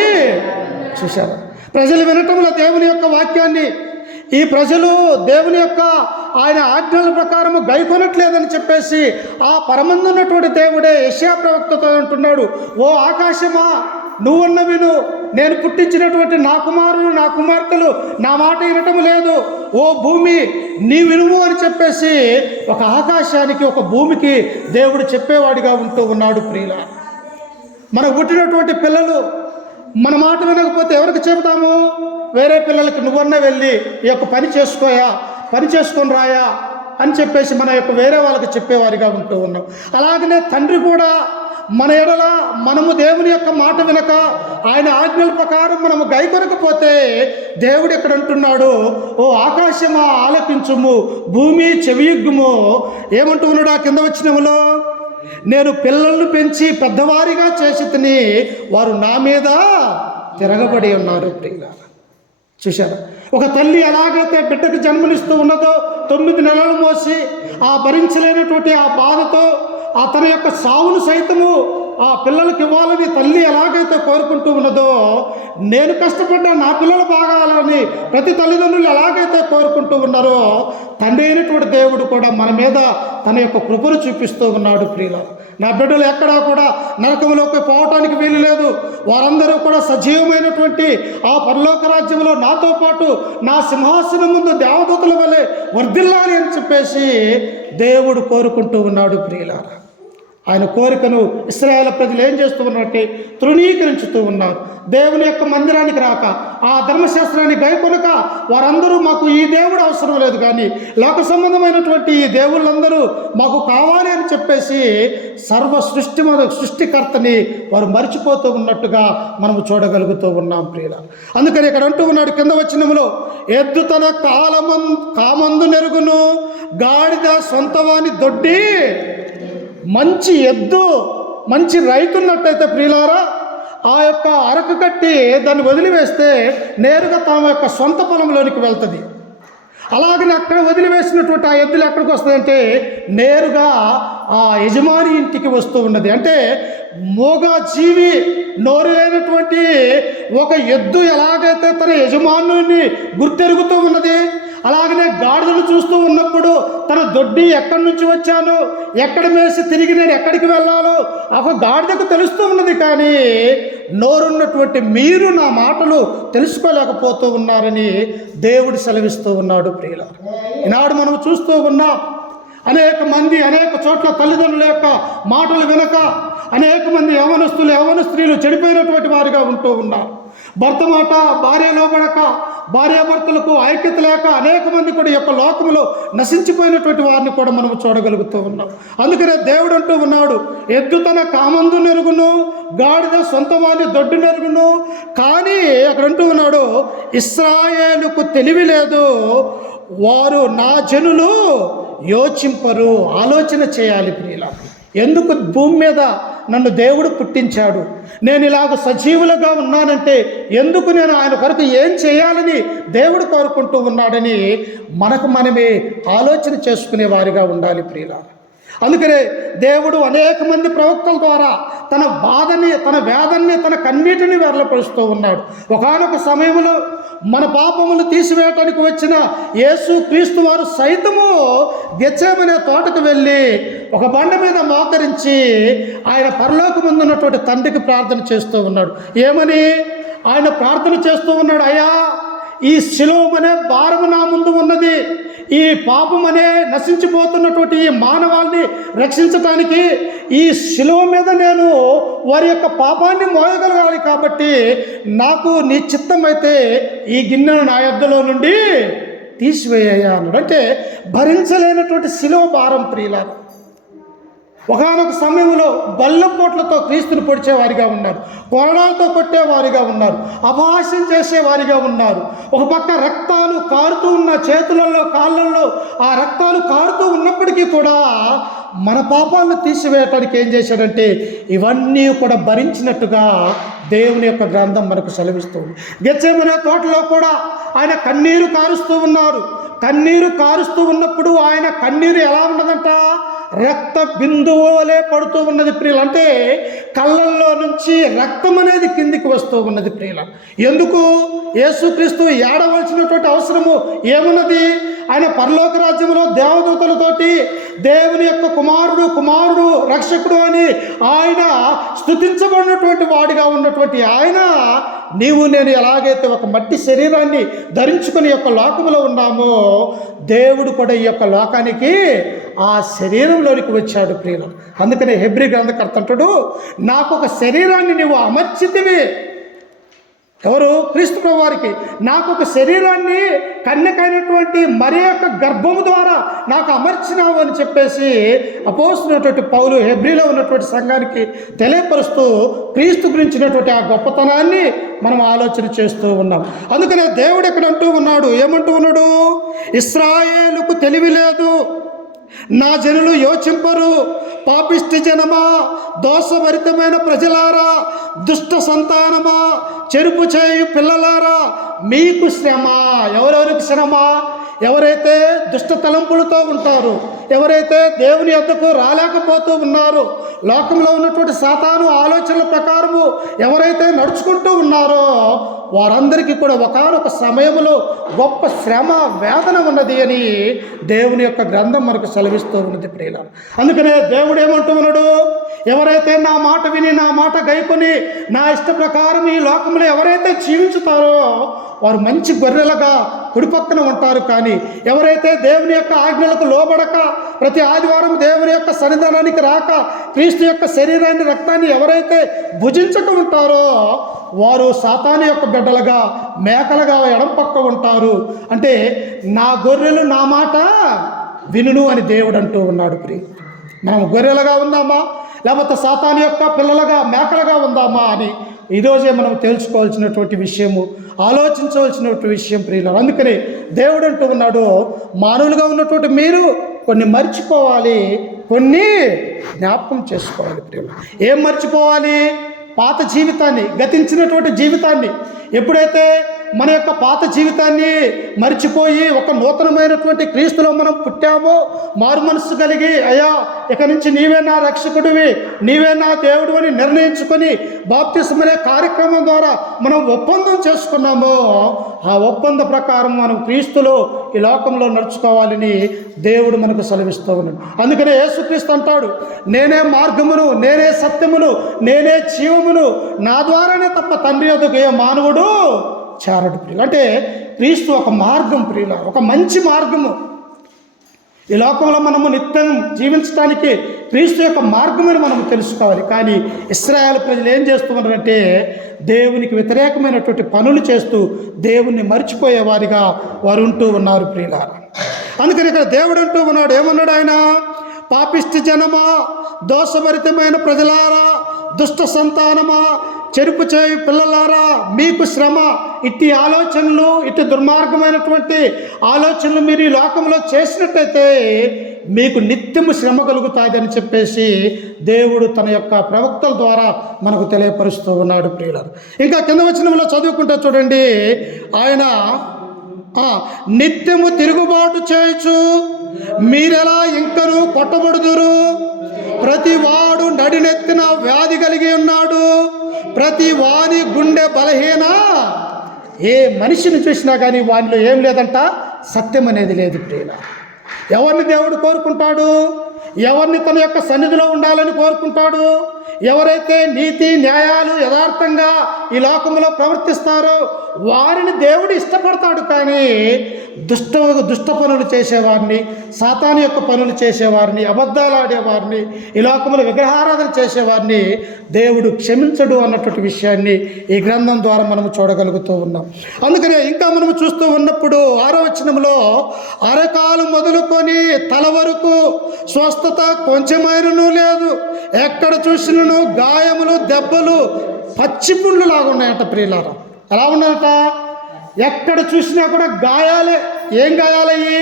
చూశారు, ప్రజలు వినటంలో దేవుని యొక్క వాక్యాన్ని ఈ ప్రజలు దేవుని యొక్క ఆయన ఆజ్ఞల ప్రకారము గైకొనట్లేదని చెప్పేసి ఆ పరమందున్నటువంటి దేవుడే యెషయా ప్రవక్తతో అంటున్నాడు, ఓ ఆకాశమా నువ్వన్న విను, నేను పుట్టించినటువంటి నా కుమారులు నా కుమార్తెలు నా మాట వినటం లేదు. ఓ భూమి నీ వినుము అని చెప్పేసి ఒక ఆకాశానికి ఒక భూమికి దేవుడు చెప్పేవాడిగా ఉంటూ ఉన్నాడు ప్రియులారా. మనకు పుట్టినటువంటి పిల్లలు మన మాట వినకపోతే ఎవరికి చెబుతాము? వేరే పిల్లలకి నువ్వన్నా వెళ్ళి ఈ యొక్క పని చేసుకోయా, పని చేసుకొని రాయా అని చెప్పేసి మన యొక్క వేరే వాళ్ళకి చెప్పేవారిగా ఉంటూ ఉన్నాం. అలాగనే తండ్రి కూడా మన ఎడల మనము దేవుని యొక్క మాట వినక ఆయన ఆజ్ఞల ప్రకారం మనము గైకొనకపోతే దేవుడు ఎక్కడ అంటున్నాడు, ఓ ఆకాశమా ఆలకించుము, భూమి చెవియొగ్గుము. ఏమంటూ ఉన్నాడు ఆ కింద వచనములో? నేను పిల్లలను పెంచి పెద్దవారిగా చేసి తిని వారు నా మీద తిరగబడి ఉన్నారు ప్రియులారా. చూశారా, ఒక తల్లి ఎలాగైతే బిడ్డకు జన్మనిస్తూ ఉన్నదో 9 నెలలు మోసి ఆ భరించలేనటువంటి ఆ బాధతో ఆ తన యొక్క సావును సైతము ఆ పిల్లలకి ఇవ్వాలని తల్లి ఎలాగైతే కోరుకుంటూ ఉన్నదో, నేను కష్టపడ్డా నా పిల్లలు బాగాలని ప్రతి తల్లిదండ్రులు ఎలాగైతే కోరుకుంటూ ఉన్నారో, తండ్రి అయినటువంటి దేవుడు కూడా మన మీద తన యొక్క కృపను చూపిస్తూ ఉన్నాడు ప్రియులారా. నా బిడ్డలు ఎక్కడా కూడా నరకంలోకి పోవటానికి వీలు లేదు. వారందరూ కూడా సజీవమైనటువంటి ఆ పరలోక రాజ్యంలో నాతో పాటు నా సింహాసనం ముందు దేవదూతల వలె వర్ధిల్లాలి అని చెప్పేసి దేవుడు కోరుకుంటూ ఉన్నాడు ప్రియులారా. ఆయన కోరికను ఇశ్రాయేలు ప్రజలు ఏం చేస్తూ ఉన్నారంటే తృణీకరించుతూ ఉన్నారు. దేవుని యొక్క మందిరానికి రాక, ఆ ధర్మశాస్త్రాన్ని గైకొనక వారందరూ మాకు ఈ దేవుడు అవసరం లేదు, కానీ లోక సంబంధమైనటువంటి ఈ దేవుళ్ళందరూ మాకు కావాలి అని చెప్పేసి సృష్టికర్తని వారు మర్చిపోతూ ఉన్నట్టుగా మనము చూడగలుగుతూ ఉన్నాం ప్రియులారా. అందుకని ఇక్కడ అంటూ ఉన్నాడు కింద వచనములో, ఎద్దు తన కామందు నెరుగును, గాడిద సొంతవాని దొడ్డి. మంచి ఎద్దు మంచి రైతున్నట్టయితే ప్రియులారా, ఆ యొక్క అరకు కట్టి దాన్ని వదిలివేస్తే నేరుగా తమ యొక్క సొంత పొలంలోనికి వెళ్తుంది. అలాగని అక్కడ వదిలివేసినటువంటి ఆ ఎద్దులు ఎక్కడికి వస్తాయంటే నేరుగా ఆ యజమాని ఇంటికి వస్తూ ఉన్నది. అంటే మోగా జీవి నోరు లేనటువంటి ఒక ఎద్దు ఎలాగైతే తన యజమానుని గుర్తెరుగుతూ ఉన్నది, అలాగనే గాడిదలు చూస్తూ ఉన్నప్పుడు తన దొడ్డి ఎక్కడి నుంచి వచ్చాను, ఎక్కడ మేసి తిరిగి నేను ఎక్కడికి వెళ్ళాలో ఒక గాడిదకు తెలుస్తూ ఉన్నది, కానీ నోరున్నటువంటి మీరు నా మాటలు తెలుసుకోలేకపోతూ ఉన్నారని దేవుడు సెలవిస్తూ ఉన్నాడు ప్రియులారా. ఈనాడు మనం చూస్తూ ఉన్నాం, అనేక మంది అనేక చోట్ల తల్లిదండ్రుల యొక్క మాటలు వినక అనేక మంది యవ్వనస్తులు యవ్వన స్త్రీలు చెడిపోయినటువంటి వారిగా ఉంటూ ఉన్నారు. భర్త మాట భార్య లోబడక, భార్యాభర్తలకు ఐక్యత లేక అనేక మంది కూడా యొక్క లోకంలో నశించిపోయినటువంటి వారిని కూడా మనం చూడగలుగుతూ ఉన్నాం. అందుకనే దేవుడు అంటూ ఉన్నాడు, ఎద్దు తన కామందు నెరుగును, గాడిద సొంత వాని దొడ్డు నెరుగును. కానీ అక్కడ అంటూ ఉన్నాడు, ఇశ్రాయేలుకు తెలివి లేదు, వారు నా జనులు యోచింపరు. ఆలోచన చేయాలి ప్రియులారా. ఎందుకు భూమి మీద నన్ను దేవుడు పుట్టించాడు, నేను ఇలాగ సజీవులుగా ఉన్నానంటే ఎందుకు, నేను ఆయన కొరకు ఏం చేయాలని దేవుడు కోరుకుంటూ ఉన్నాడని మనకు మనమే ఆలోచన చేసుకునే వారిగా ఉండాలి ప్రియులారా. అందుకనే దేవుడు అనేక మంది ప్రవక్తల ద్వారా తన బాధని, తన వేదన్ని, తన కన్నీటిని వెర్లపరుస్తూ ఉన్నాడు. ఒకానొక సమయంలో మన పాపములు తీసివేయటానికి వచ్చిన యేసు క్రీస్తు వారు సైతము గెత్సేమనే తోటకు వెళ్ళి ఒక బండ మీద మోకరించి ఆయన పరలోకమందు ఉన్నటువంటి తండ్రికి ప్రార్థన చేస్తూ ఉన్నాడు. ఏమని ఆయన ప్రార్థన చేస్తూ ఉన్నాడు, అయ్యా ఈ శిలువ అనే భారము నా ముందు ఉన్నది. ఈ పాపం అనే నశించిపోతున్నటువంటి ఈ మానవాళిని రక్షించటానికి ఈ శిలువ మీద నేను వారి యొక్క పాపాన్ని మోయగలగాలి. కాబట్టి నాకు నీ చిత్తమైతే ఈ గిన్నెను నా యొద్దలో నుండి తీసివేయ్యా అన్నాడు. అంటే భరించలేనటువంటి శిలువ భారం ప్రియులారా. ఒకానొక సమయంలో బల్లపోట్లతో క్రీస్తుని పొడిచేవారిగా ఉన్నారు, కొరడాలతో కొట్టేవారిగా ఉన్నారు, అపహాస్యం చేసేవారిగా ఉన్నారు. ఒక పక్క రక్తాలు కారుతూ ఉన్న చేతులలో కాళ్ళల్లో ఆ రక్తాలు కారుతూ ఉన్నప్పటికీ కూడా మన పాపాలను తీసివేయటానికి ఏం చేశాడంటే ఇవన్నీ కూడా భరించినట్టుగా దేవుని యొక్క గ్రంథం మనకు సెలవిస్తుంది. గెత్సేమనే తోటలో కూడా ఆయన కన్నీరు కారుస్తూ ఉన్నారు. కన్నీరు కారుస్తూ ఉన్నప్పుడు ఆయన కన్నీరు ఎలా ఉన్నదంట, రక్త బిందువు వలె పడుతూ ఉన్నది ప్రియులు. అంటే కళ్ళల్లో నుంచి రక్తం అనేది కిందికి వస్తూ ఉన్నది ప్రియుల. ఎందుకు? యేసుక్రీస్తు ఏడవలసినటువంటి అవసరము ఏమున్నది? ఆయన పరలోక రాజ్యంలో దేవదూతలతోటి దేవుని యొక్క కుమారుడు రక్షకుడు అని ఆయన స్తుతించబడినటువంటి వాడిగా ఉన్నటువంటి ఆయన, నీవు నేను ఎలాగైతే ఒక మట్టి శరీరాన్ని ధరించుకుని యొక్క లోకములో ఉన్నామో, దేవుడు కూడా ఈ యొక్క లోకానికి ఆ శరీరంలోనికి వచ్చాడు ప్రియులు. అందుకనే హెబ్రీ గ్రంథకర్త అంటాడు, నాకు ఒక శరీరాన్ని నీవు అమర్చితివి. ఎవరు? క్రీస్తు ప్రభు వారికి నాకు ఒక శరీరాన్ని కన్యకైనటువంటి మరి యొక్క గర్భము ద్వారా నాకు అమర్చినావు అని చెప్పేసి అపోస్తులైనటువంటి పౌలు హెబ్రీలో ఉన్నటువంటి సంఘానికి తెలియపరుస్తూ క్రీస్తు గురించినటువంటి ఆ గొప్పతనాన్ని మనం ఆలోచన చేస్తూ ఉన్నాం. అందుకనే దేవుడు ఇక్కడ అంటూ ఉన్నాడు, ఏమంటూ ఉన్నాడు? ఇశ్రాయేలుకు తెలివి లేదు, నా జనులు యోచింపరు, పాపిష్టి జనమా, దోషభరితమైన ప్రజలారా, దుష్ట సంతానమా, చెరుపు చేయు పిల్లలారా, మీకు శ్రమ. ఎవరెవరికి శ్రమ? ఎవరైతే దుష్ట తలంపులతో ఉంటారో, ఎవరైతే దేవుని యొద్దకు రాలేకపోతూ ఉన్నారో, లోకంలో ఉన్నటువంటి సాతాను ఆలోచనల ప్రకారము ఎవరైతే నడుచుకుంటూ ఉన్నారో వారందరికీ కూడా ఒకానొక సమయంలో గొప్ప శ్రమ వేదన ఉన్నది అని దేవుని యొక్క గ్రంథం మనకు సెలవిస్తూ ఉన్నది ప్రియులారా. అందుకనే దేవుడు ఏమంటూ ఉన్నాడు, ఎవరైతే నా మాట విని నా మాట గైకొని నా ఇష్ట ప్రకారం ఈ లోకంలో ఎవరైతే జీవించుతారో వారు మంచి గొర్రెలుగా కుడిపక్కన ఉంటారు. కానీ ఎవరైతే దేవుని యొక్క ఆజ్ఞలకు లోబడక ప్రతి ఆదివారం దేవుని యొక్క సన్నిధానానికి రాక క్రీస్తు యొక్క శరీరాన్ని రక్తాన్ని ఎవరైతే భుజించక ఉంటారో వారు సాతాను యొక్క బిడ్డలుగా మేకలుగా ఎడం పక్క ఉంటారు. అంటే నా గొర్రెలు నా మాట వినును అని దేవుడు అంటూ ఉన్నాడు. మనం గొర్రెలుగా ఉందామా లేకపోతే సాతాను యొక్క పిల్లలుగా మేకలుగా ఉందామా అని ఈరోజే మనం తెలుసుకోవాల్సినటువంటి విషయము, ఆలోచించవలసినటువంటి విషయం ప్రియులారా. అందుకని దేవుడు అంటూ ఉన్నాడు, మానవులుగా ఉన్నటువంటి మీరు కొన్ని మర్చిపోవాలి, కొన్ని జ్ఞాపకం చేసుకోవాలి ప్రియులారా. ఏం మర్చిపోవాలి? పాత జీవితాన్ని, గతించినటువంటి జీవితాన్ని. ఎప్పుడైతే మన యొక్క పాత జీవితాన్ని మర్చిపోయి ఒక నూతనమైనటువంటి క్రీస్తులో మనం పుట్టామో, మారు మనస్సు కలిగి అయ్యా ఇక నుంచి నీవే నా రక్షకుడివి, నీవే నా దేవుడు అని నిర్ణయించుకొని బాప్తిస్మం అనే కార్యక్రమం ద్వారా మనం ఒప్పందం చేసుకున్నామో, ఆ ఒప్పంద ప్రకారం మనం క్రీస్తులో ఈ లోకంలో నడుచుకోవాలని దేవుడు మనకు సెలవిస్తూ ఉన్నాడు. అందుకనే యేసుక్రీస్తు అంటాడు, నేనే మార్గమును, నేనే సత్యమును, నేనే జీవమును, నా ద్వారానే తప్ప తండ్రి యొద్దకు ఏ మానవుడు చేరడు ప్రియులు. అంటే క్రీస్తు ఒక మార్గం ప్రియుల, ఒక మంచి మార్గము. ఈ లోకంలో మనము నిత్యం జీవించడానికి క్రీస్తు యొక్క మార్గమని మనం తెలుసుకోవాలి. కానీ ఇశ్రాయేలు ప్రజలు ఏం చేస్తున్నారంటే దేవునికి వ్యతిరేకమైనటువంటి పనులు చేస్తూ దేవుణ్ణి మర్చిపోయేవారిగా వారు ఉంటూ ఉన్నారు ప్రియులారా. అందుకని ఇక్కడ దేవుడు అంటూ ఉన్నాడు, ఏమన్నాడు ఆయన? పాపిష్టి జనమా, దోషభరితమైన ప్రజలారా, దుష్ట సంతానమా, చెరుపు చేయు పిల్లలారా, మీకు శ్రమ. ఇట్టి ఆలోచనలు, ఇటు దుర్మార్గమైనటువంటి ఆలోచనలు మీరు ఈ లోకంలో చేసినట్టయితే మీకు నిత్యము శ్రమ కలుగుతాదని చెప్పేసి దేవుడు తన యొక్క ప్రవక్తల ద్వారా మనకు తెలియపరుస్తూ ఉన్నాడు ప్రియులారా. ఇంకా కింద వచనంలో చదువుకుంటే చూడండి, ఆయన నిత్యము తిరుగుబాటు చేయొచ్చు, మీరెలా ఇంకను కొట్టబడుదురు, ప్రతి వాడు నడినెత్తిన వ్యాధి కలిగి ఉన్నాడు, ప్రతి వాని గుండె బలహీన. ఏ మనిషిని చూసినా కానీ వానిలో ఏం లేదంట, సత్యం అనేది లేదు ప్రియుల. ఎవరిని దేవుడు కోరుకుంటాడు? ఎవరిని తన యొక్క సన్నిధిలో ఉండాలని కోరుకుంటాడు? ఎవరైతే నీతి న్యాయాలు యథార్థంగా ఈ లోకంలో ప్రవర్తిస్తారో వారిని దేవుడు ఇష్టపడతాడు. కానీ దుష్ట పనులు చేసేవారిని, సాతాను యొక్క పనులు చేసేవారిని, అబద్ధాలు ఆడేవారిని, ఈ లోకంలో విగ్రహారాధన చేసేవారిని దేవుడు క్షమించడు అన్నటువంటి విషయాన్ని ఈ గ్రంథం ద్వారా మనము చూడగలుగుతూ ఉన్నాం. అందుకనే ఇంకా మనము చూస్తూ ఉన్నప్పుడు 6వ వచనంలో అరకాలు మొదలుకొని తల వరకు స్వస్థత కొంచెమైనను లేదు, ఎక్కడ చూసినను గాయములు దెబ్బలు పచ్చిపుండ్లు లాగా ఉన్నాయంట. ప్రియులారా, ఎలా ఉన్నాయట? ఎక్కడ చూసినా కూడా గాయాలే. ఏం గాయాలయ్యి?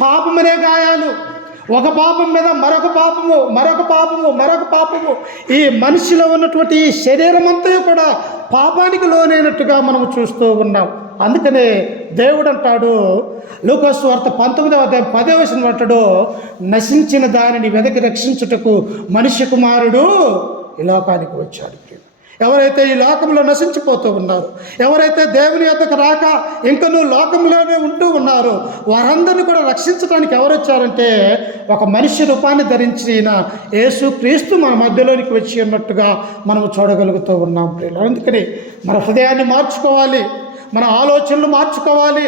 పాపమనే గాయాలు. ఒక పాపం మీద మరొక పాపము, మరొక పాపము, మరొక పాపము. ఈ మనిషిలో ఉన్నటువంటి ఈ శరీరం అంతా కూడా పాపానికి లోనైనట్టుగా మనం చూస్తూ ఉన్నాం. అందుకనే దేవుడు అంటాడు, లూకాసు వార్త 19వ అధ్యాయం 10వ వచనం అంటాడు, నశించిన దానిని వెదకి రక్షించుటకు మనిషి కుమారుడు ఈ లోకానికి వచ్చాడు. ఎవరైతే ఈ లోకంలో నశించిపోతూ ఉన్నారు, ఎవరైతే దేవుని యొద్దకు రాక ఇంకనూ లోకంలోనే ఉంటూ ఉన్నారో వారందరినీ కూడా రక్షించడానికి ఎవరు వచ్చారంటే ఒక మనిషి రూపాన్ని ధరించిన యేసు క్రీస్తు మన మధ్యలోనికి వచ్చి ఉన్నట్టుగా మనం చూడగలుగుతూ ఉన్నాం. ప్రియులు, అందుకని మన హృదయాన్ని మార్చుకోవాలి, మన ఆలోచనలు మార్చుకోవాలి,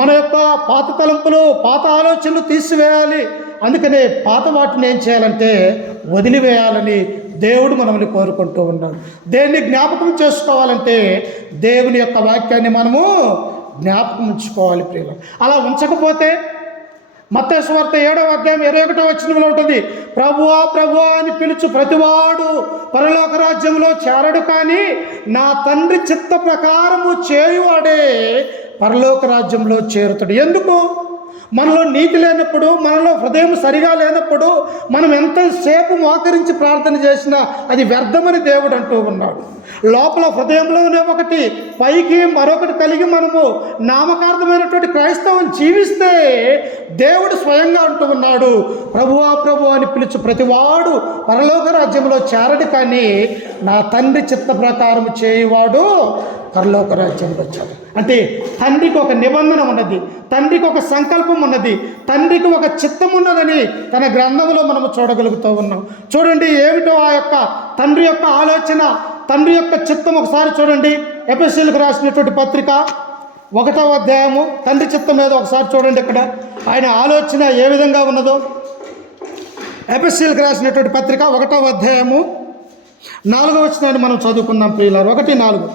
మన యొక్క పాత తలంపులు, పాత ఆలోచనలు తీసివేయాలి. అందుకనే పాత వాటిని ఏం చేయాలంటే వదిలివేయాలని దేవుడు మనల్ని కోరుకుంటూ ఉన్నాడు. దేన్ని జ్ఞాపకం చేసుకోవాలంటే దేవుని యొక్క వాక్యాన్ని మనము జ్ఞాపకం ఉంచుకోవాలి. ప్రియులు, అలా ఉంచకపోతే మత్తయి సువార్త 7వ అధ్యాయం 21వ వచనంలో ఉంటుంది, ప్రభువా ప్రభువా అని పిలుచు ప్రతివాడు పరలోక రాజ్యంలో చేరడు, కానీ నా తండ్రి చిత్త ప్రకారము చేయువాడే పరలోక రాజ్యంలో చేరుతాడు. ఎందుకు? మనలో నీతి లేనప్పుడు, మనలో హృదయం సరిగా లేనప్పుడు మనం ఎంతసేపు మోకరించి ప్రార్థన చేసినా అది వ్యర్థమని దేవుడు అంటూ ఉన్నాడు. లోపల హృదయంలోనే ఒకటి, పైకి మరొకటి కలిగి మనము నామకార్థమైనటువంటి క్రైస్తవం జీవిస్తే దేవుడు స్వయంగా అంటూ ఉన్నాడు, ప్రభువా ప్రభు అని పిలుచు ప్రతివాడు పరలోక రాజ్యంలో చేరడు, కానీ నా తండ్రి చిత్త ప్రకారం చేయువాడు పరలోక రాజ్యంలో వచ్చాడు. అంటే తండ్రికి ఒక నిబంధన ఉన్నది, తండ్రికి ఒక సంకల్పం ఉన్నది, తండ్రికి ఒక చిత్తం ఉన్నదని తన గ్రంథంలో మనము చూడగలుగుతూ ఉన్నాం. చూడండి ఏమిటో ఆ యొక్క తండ్రి యొక్క ఆలోచన, తండ్రి యొక్క చిత్తం ఒకసారి చూడండి. ఎఫెసీయులకు రాసినటువంటి పత్రిక 1వ అధ్యాయము తండ్రి చిత్తం మీద ఒకసారి చూడండి. ఇక్కడ ఆయన ఆలోచన ఏ విధంగా ఉన్నదో. ఎఫెసీయులకు రాసినటువంటి పత్రిక 1వ అధ్యాయము 4వ వచనాన్ని మనం చదువుకుందాం. ప్రియులారా, 1:4,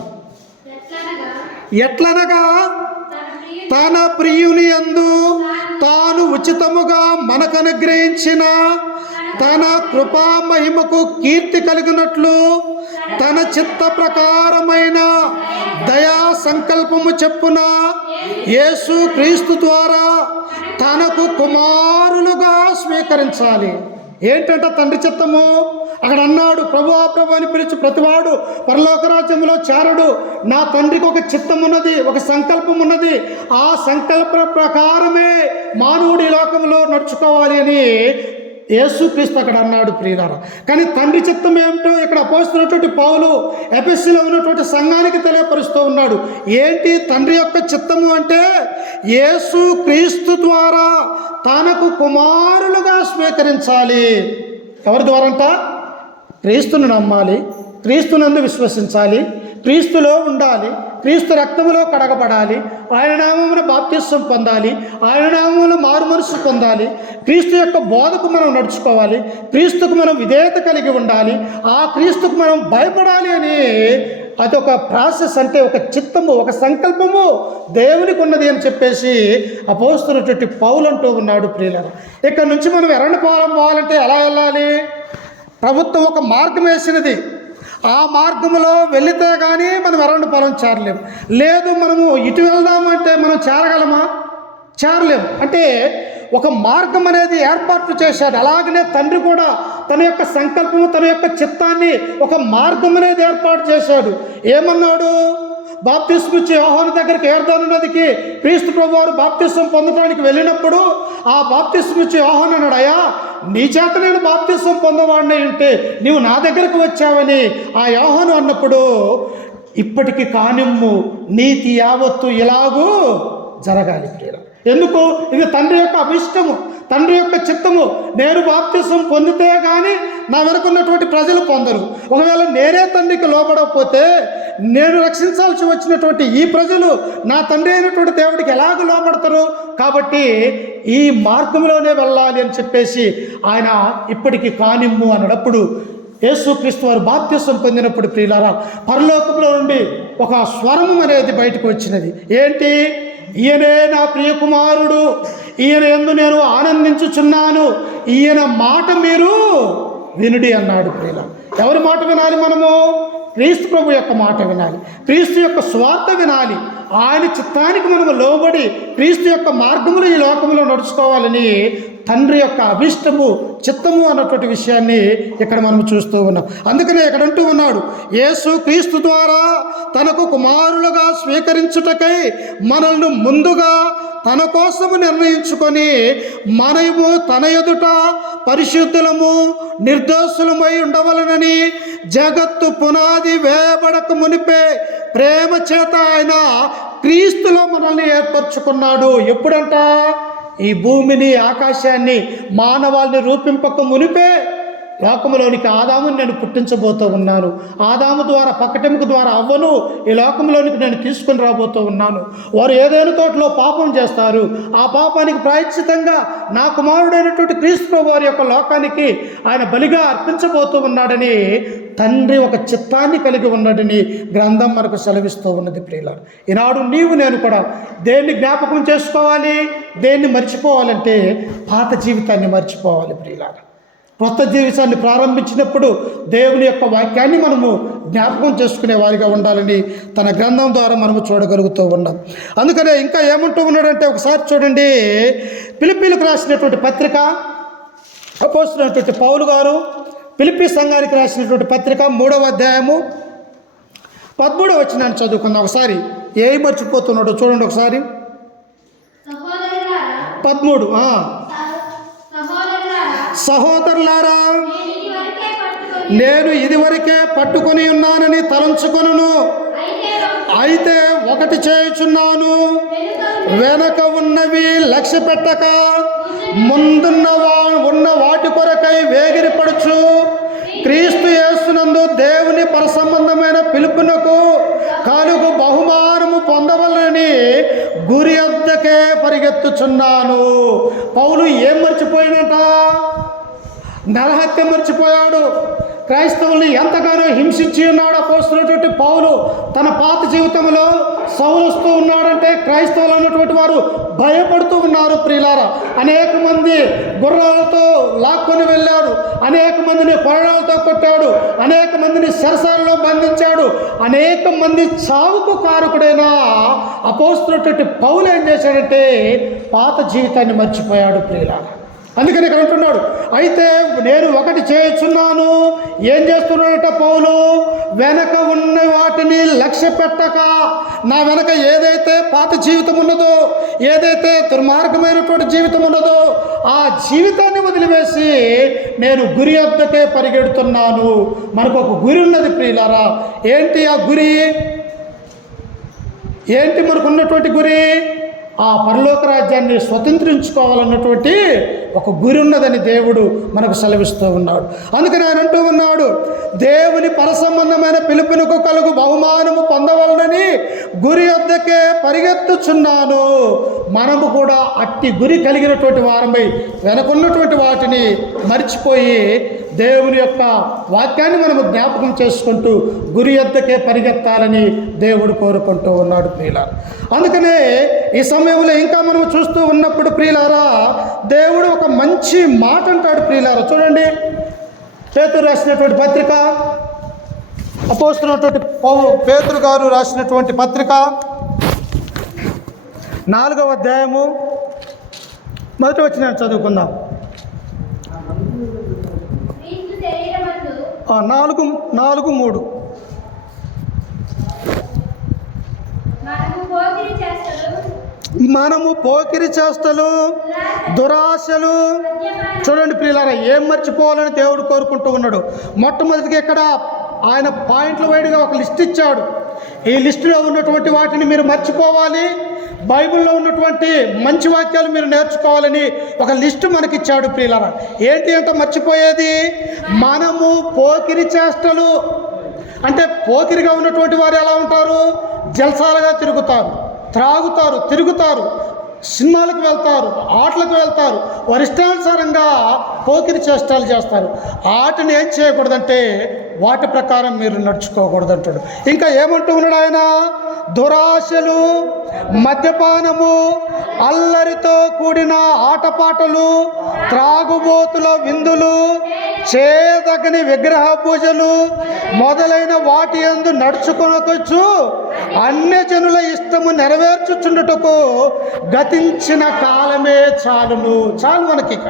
ఎట్లనగా తన ప్రియుని యందు తాను ఉచితముగా మనకు అనుగ్రహించిన తన కృపా మహిమకు కీర్తి కలిగినట్లు తన చిత్త ప్రకారమైన దయా సంకల్పము చెప్పున యేసు క్రీస్తు ద్వారా తనకు కుమారులుగా స్వీకరించాలి. ఏంటంట తండ్రి చిత్తము? అక్కడ అన్నాడు, ప్రభువా ప్రభు అని పిలిచి ప్రతివాడు పరలోక రాజ్యంలో చేరడు. నా తండ్రికి ఒక చిత్తం ఉన్నది, ఒక సంకల్పం ఉన్నది. ఆ సంకల్ప ప్రకారమే మానవుడి లోకంలో నడుచుకోవాలి అని యేసుక్రీస్తు అక్కడ అన్నాడు. ప్రియులారా, కానీ తండ్రి చిత్తం ఏమిటో ఇక్కడ అపోస్తున్నటువంటి పౌలు ఎఫెసీలో ఉన్నటువంటి సంఘానికి తెలియపరుస్తూ ఉన్నాడు. ఏంటి తండ్రి యొక్క చిత్తము అంటే యేసు క్రీస్తు ద్వారా తనకు కుమారులుగా స్వీకరించాలి. ఎవరి ద్వారా అంట? క్రీస్తును నమ్మాలి, క్రీస్తునందు విశ్వసించాలి, క్రీస్తులో ఉండాలి, క్రీస్తు రక్తములో కడగబడాలి, ఆయన నామమున బాప్తిస్వం పొందాలి, ఆయన నామమున మారు మనసు పొందాలి, క్రీస్తు యొక్క బోధకు మనం నడుచుకోవాలి, క్రీస్తుకు మనం విధేయత కలిగి ఉండాలి, ఆ క్రీస్తుకు మనం భయపడాలి అని అదొక ప్రాసెస్. అంటే ఒక చిత్తము, ఒక సంకల్పము దేవునికి ఉన్నది అని చెప్పేసి అపోస్తున్నటువంటి పౌలు అంటూ ఉన్నాడు. ప్రియులారా, ఇక్కడ నుంచి మనం ఎర్రనపాలెం పోవాలంటే ఎలా వెళ్ళాలి? ప్రభుత్వం ఒక మార్గం వేసినది, ఆ మార్గంలో వెళితే కానీ మనం ఎర్రనపాలెం చేరలేము. లేదు మనము ఇటు వెళ్దామంటే మనం చేరగలమా? చేరలేము. అంటే ఒక మార్గం అనేది ఏర్పాటు చేశాడు. అలాగనే తండ్రి కూడా తన యొక్క సంకల్పము, తన యొక్క చిత్తాన్ని ఒక మార్గం అనేది ఏర్పాటు చేశాడు. ఏమన్నాడు? బాప్తిస్మ ఇచ్చే యోహాను దగ్గరికి యోర్దాను నదికి క్రీస్తు ప్రభువారు బాప్తిస్వం పొందడానికి వెళ్ళినప్పుడు ఆ బాప్తిస్మ ఇచ్చే యోహాను అన్నాడు, అయ్యా నీ చేత నేను బాప్తిస్వం పొందవాడిని ఉంటే నీవు నా దగ్గరకు వచ్చావని ఆ యోహాను అన్నప్పుడు, ఇప్పటికి కానిమ్ము నీతి యావత్తు ఇలాగూ జరగాలి. ఎందుకు? ఇది తండ్రి యొక్క అభిష్టము, తండ్రి యొక్క చిత్తము. నేను బాప్తిసం పొందితే కానీ నా వెనుకున్నటువంటి ప్రజలు పొందరు. ఒకవేళ నేనే తండ్రికి లోబడకపోతే నేను రక్షించాల్సి వచ్చినటువంటి ఈ ప్రజలు నా తండ్రి అయినటువంటి దేవుడికి ఎలాగ లోబడతారు? కాబట్టి ఈ మార్గంలోనే వెళ్ళాలి అని చెప్పేసి ఆయన ఇప్పటికీ కానిమ్ము అన్నప్పుడు యేసుక్రీస్తు వారు బాప్తిసం పొందినప్పుడు ప్రియులారా, పరలోకంలో నుండి ఒక స్వరము అనేది బయటకు వచ్చినది. ఏంటి? ఈయనే నా ప్రియకుమారుడు, ఈయన యందు నేను ఆనందించుచున్నాను, ఈయన మాట మీరు వినుడి అన్నాడు. ప్రియులారా, ఎవరి మాట వినాలి మనము? క్రీస్తు ప్రభు యొక్క మాట వినాలి, క్రీస్తు యొక్క స్వార్థ వినాలి. ఆయన చిత్తానికి మనము లోబడి క్రీస్తు యొక్క మార్గములు ఈ లోకంలో నడుచుకోవాలని తండ్రి యొక్క అభిష్టము, చిత్తము అన్నటువంటి విషయాన్ని ఇక్కడ మనం చూస్తూ ఉన్నాం. అందుకనే ఇక్కడ అంటూ ఉన్నాడు, యేసు క్రీస్తు ద్వారా తనకు కుమారులుగా స్వీకరించుటకై మనల్ని ముందుగా తన కోసము నిర్ణయించుకొని మనము తన ఎదుట పరిశుద్ధులము నిర్దోషులమై ఉండవలనని జగత్తు పునాది వేయబడక మునిపే ప్రేమ చేత ఆయన క్రీస్తులో మనల్ని ఏర్పరచుకున్నాడు. ఎప్పుడంట? ఈ భూమిని ఆకాశాన్ని మానవాళిని రూపింపక మునిపే లోకంలోనికి ఆదాముని నేను పుట్టించబోతూ ఉన్నాను. ఆదాము ద్వారా పక్కటెముక ద్వారా అవ్వను ఈ లోకంలోనికి నేను తీసుకుని రాబోతూ ఉన్నాను. వారు ఏదైనా తోటలో పాపం చేస్తారు, ఆ పాపానికి ప్రాయశ్చితంగా నా కుమారుడైనటువంటి క్రీస్తు వారి యొక్క లోకానికి ఆయన బలిగా అర్పించబోతూ ఉన్నాడని తండ్రి ఒక చిత్తాన్ని కలిగి ఉన్నాడని గ్రంథం మనకు సెలవిస్తూ ఉన్నది. ప్రియులారా, ఈనాడు నీవు నేను కూడా దేన్ని జ్ఞాపకం చేసుకోవాలి, దేన్ని మర్చిపోవాలంటే పాత జీవితాన్ని మర్చిపోవాలి. ప్రియులారా, కొత్త జీవితాన్ని ప్రారంభించినప్పుడు దేవుని యొక్క వాక్యాన్ని మనము జ్ఞాపకం చేసుకునే వారిగా ఉండాలని తన గ్రంథం ద్వారా మనము చూడగలుగుతూ ఉన్నాం. అందుకనే ఇంకా ఏమంటూ ఉన్నాడంటే ఒకసారి చూడండి, ఫిలిప్పీలకు రాసినటువంటి పత్రిక అపోస్తలుడైనటువంటి పౌలు గారు ఫిలిప్పీ సంఘానికి రాసినటువంటి పత్రిక 3వ అధ్యాయము 13వ వచనాన్ని చదువుకుందాం. ఒకసారి ఏమి మర్చిపోతున్నాడో చూడండి ఒకసారి. 13 సహోదరులారా, నేను ఇదివరకే పట్టుకొని ఉన్నానని తలంచుకొనును, అయితే ఒకటి చేయుచున్నాను, వెనక ఉన్నవి లక్ష్య పెట్టక ఉన్న వాటి కొరకై వేగిరపడుచు క్రీస్తు యేసునందు దేవుని పరసంబంధమైన పిలుపునకు కలుగు బహుమానము పొందవలనని గురి వద్దకే పరిగెత్తుచున్నాను. పౌలు ఏం మర్చిపోయినట? నరహత్య మర్చిపోయాడు. క్రైస్తవుల్ని ఎంతగానో హింసించి ఉన్నాడు అపోస్తలుడైనటువంటి పౌలు. తన పాత జీవితంలో సౌలుస్తూ ఉన్నాడంటే క్రైస్తవులు అన్నటువంటి వారు భయపడుతూ ఉన్నారు. ప్రియులారా, అనేక మంది గుర్రాలతో లాక్కొని వెళ్ళాడు, అనేక మందిని కొరడాలతో కొట్టాడు, అనేక మందిని సరసాలలో బంధించాడు, అనేక మంది చావుకు కారకుడైన అపోస్తలుడైనటువంటి పౌలు ఏం చేశాడంటే పాత జీవితాన్ని మర్చిపోయాడు. ప్రియులారా, అందుకని ఇక్కడ అంటున్నాడు, అయితే నేను ఒకటి చేయుచున్నాను. ఏం చేస్తున్నాడట పౌలు? వెనక ఉన్న వాటిని లక్ష్య పెట్టక, నా వెనక ఏదైతే పాత జీవితం ఉన్నదో, ఏదైతే దుర్మార్గమైనటువంటి జీవితం ఉన్నదో, ఆ జీవితాన్ని వదిలివేసి నేను గురి వద్దకే పరిగెడుతున్నాను. మనకు ఒక గురి ఉన్నది ప్రియులారా. ఏంటి ఆ గురి? ఏంటి మనకు ఉన్నటువంటి గురి? ఆ పరలోక రాజ్యాన్ని స్వతంత్రించుకోవాలన్నటువంటి ఒక గురి ఉన్నదని దేవుడు మనకు సెలవిస్తూ ఉన్నాడు. అందుకని ఆయన అంటూ ఉన్నాడు, దేవుని పరసంబంధమైన పిలుపునకు కలుగు బహుమానము పొందవలనని గురి వద్దకే పరిగెత్తుచున్నాను. మనము కూడా అట్టి గురి కలిగినటువంటి వారమై వెనకున్నటువంటి వాటిని మర్చిపోయి దేవుని యొక్క వాక్యాన్ని మనము జ్ఞాపకం చేసుకుంటూ గురి వద్దకే పరిగెత్తాలని దేవుడు కోరుకుంటూ ఉన్నాడు. ప్రియులారా, అందుకనే ఈ సమయంలో ఇంకా మనం చూస్తూ ఉన్నప్పుడు ప్రియులారా, దేవుడు ఒక మంచి మాట అంటాడు. ప్రియులారా, చూడండి, పేతురు రాసినటువంటి పత్రిక, అపోస్తలుడైనటువంటి పేతురు గారు రాసినటువంటి పత్రిక 4వ అధ్యాయము 1వ వచనాన్ని చదువుకుందాం. 4:3 మనము పోకిరి చేష్టలు, దురాశలు. చూడండి ప్రియులారా, ఏం మర్చిపోవాలని దేవుడు కోరుకుంటూ ఉన్నాడు. మొట్టమొదటిగా ఇక్కడ ఆయన పాయింట్ల వైడ్గా ఒక లిస్ట్ ఇచ్చాడు. ఈ లిస్టులో ఉన్నటువంటి వాటిని మీరు మర్చిపోవాలి. బైబిల్లో ఉన్నటువంటి మంచి వాక్యాలు మీరు నేర్చుకోవాలని ఒక లిస్టు మనకిచ్చాడు ప్రియులారా. ఏంటి అంటే మర్చిపోయేది, మనము పోకిరి చేష్టలు. అంటే పోకిరిగా ఉన్నటువంటి వారు ఎలా ఉంటారు? జల్సాలుగా తిరుగుతారు, త్రాగుతారు, తిరుగుతారు, సినిమాలకు వెళ్తారు, ఆటలకు వెళ్తారు, వారి ఇష్టానుసారంగా పోకిరి చేష్టాలు చేస్తారు. వాటిని ఏం చేయకూడదంటే వాటి ప్రకారం మీరు నడుచుకోకూడదు అంటాడు. ఇంకా ఏమంటూ ఉన్నాడు ఆయన? దురాశలు, మద్యపానము, అల్లరితో కూడిన ఆటపాటలు, త్రాగుబోతుల విందులు, చేదగని విగ్రహ పూజలు మొదలైన వాటి యందు నడుచుకొనకొచ్చు అన్యజనుల ఇష్టము నెరవేర్చుచుండుటకు గతించిన కాలమే చాలును. చాలు మనకి ఇక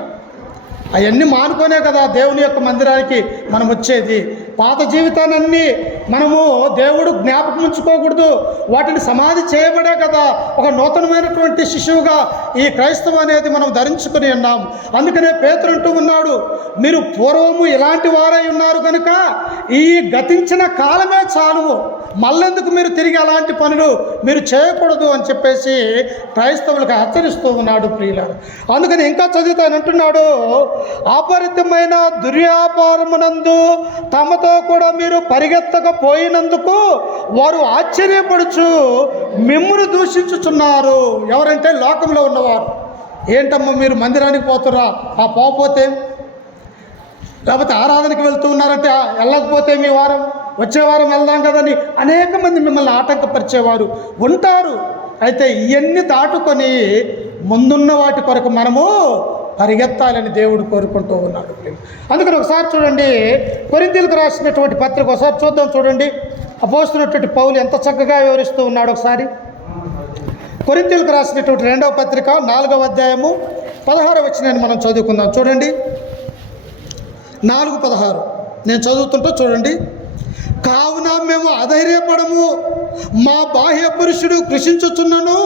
అవన్నీ మానుకోనే కదా దేవుని యొక్క మందిరానికి మనం వచ్చేది. పాత జీవితాన్ని మనము దేవుడు జ్ఞాపకం ఉంచుకోకూడదు, వాటిని సమాధి చేయబడే కదా ఒక నూతనమైనటువంటి శిశువుగా ఈ క్రైస్తవం అనేది మనం ధరించుకుని ఉన్నాం. అందుకనే పేతురు అంటూ ఉన్నాడు, మీరు పూర్వము ఇలాంటి వారై ఉన్నారు కనుక ఈ గతించిన కాలమే చాలు, మళ్ళెందుకు మీరు తిరిగి అలాంటి పనులు మీరు చేయకూడదు అని చెప్పేసి క్రైస్తవులకు హెచ్చరిస్తూ ఉన్నాడు ప్రియులారు. అందుకని ఇంకా చదువుతానంటున్నాడు, అపరితమైన దుర్వ్యాపారమునందు తమతో కూడా మీరు పరిగెత్తకపోయినందుకు వారు ఆశ్చర్యపడుచు మిమ్మును దూషించుచున్నారు. ఎవరంటే లోకంలో ఉన్నవారు. ఏంటమ్మా మీరు మందిరానికి పోతురా, పోతే లేకపోతే ఆరాధనకి వెళ్తూ ఉన్నారంటే వెళ్ళకపోతే మీ వారం వచ్చే వారం వెళ్దాం కదని అనేక మంది మిమ్మల్ని ఆటంకపరిచేవారు ఉంటారు. అయితే ఇవన్నీ దాటుకొని ముందున్న వాటి కొరకు మనము పరిగెత్తాలని దేవుడు కోరుకుంటూ ఉన్నాడు. అందుకని ఒకసారి చూడండి, కొరింథీయులకు రాసినటువంటి పత్రిక ఒకసారి చూద్దాం. చూడండి అపోస్తలుడైనటువంటి పౌలు ఎంత చక్కగా వివరిస్తూ ఉన్నాడు. ఒకసారి కొరింథీయులకు రాసినటువంటి 2వ పత్రిక 4వ అధ్యాయము 16వ వచనాన్ని మనం చదువుకుందాం. చూడండి 4:16 నేను చదువుతుంటా చూడండి. కావున మేము అధైర్యపడము, మా బాహ్య పురుషుడు కృషించుచున్నను,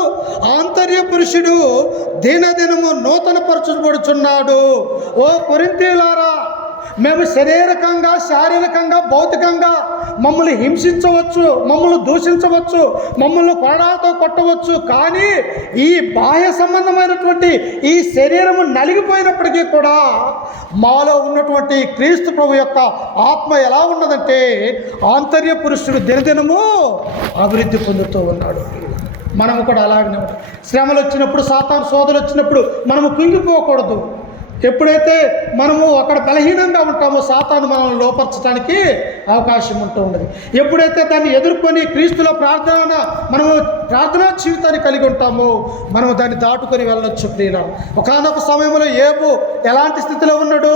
ఆంతర్య పురుషుడు దినదినము నూతన పరచబడుచున్నాడు. ఓ కొరింథీయులారా, మేము శారీరకంగా భౌతికంగా మమ్మల్ని హింసించవచ్చు, మమ్మల్ని దూషించవచ్చు, మమ్మల్ని కొరడాలతో కొట్టవచ్చు, కానీ ఈ బాహ్య సంబంధమైనటువంటి ఈ శరీరము నలిగిపోయినప్పటికీ కూడా మాలో ఉన్నటువంటి క్రీస్తు ప్రభు యొక్క ఆత్మ ఎలా ఉన్నదంటే ఆంతర్య పురుషుడు దినదినము అభివృద్ధి పొందుతూ ఉన్నాడు. మనము కూడా అలాగనే ఉంటాం. శ్రమలు వచ్చినప్పుడు, సాతాను శోధనలు వచ్చినప్పుడు మనము కుంగిపోకూడదు. ఎప్పుడైతే మనము అక్కడ బలహీనంగా ఉంటామో సాతాను మనల్ని లోపరచడానికి అవకాశం ఉంటూ ఉండదు. ఎప్పుడైతే దాన్ని ఎదుర్కొని క్రీస్తులో మనము ప్రార్థనా జీవితాన్ని కలిగి ఉంటామో మనము దాన్ని దాటుకొని వెళ్ళొచ్చు ప్రియులారా. ఒకానొక సమయంలో యోబు ఎలాంటి స్థితిలో ఉన్నాడు?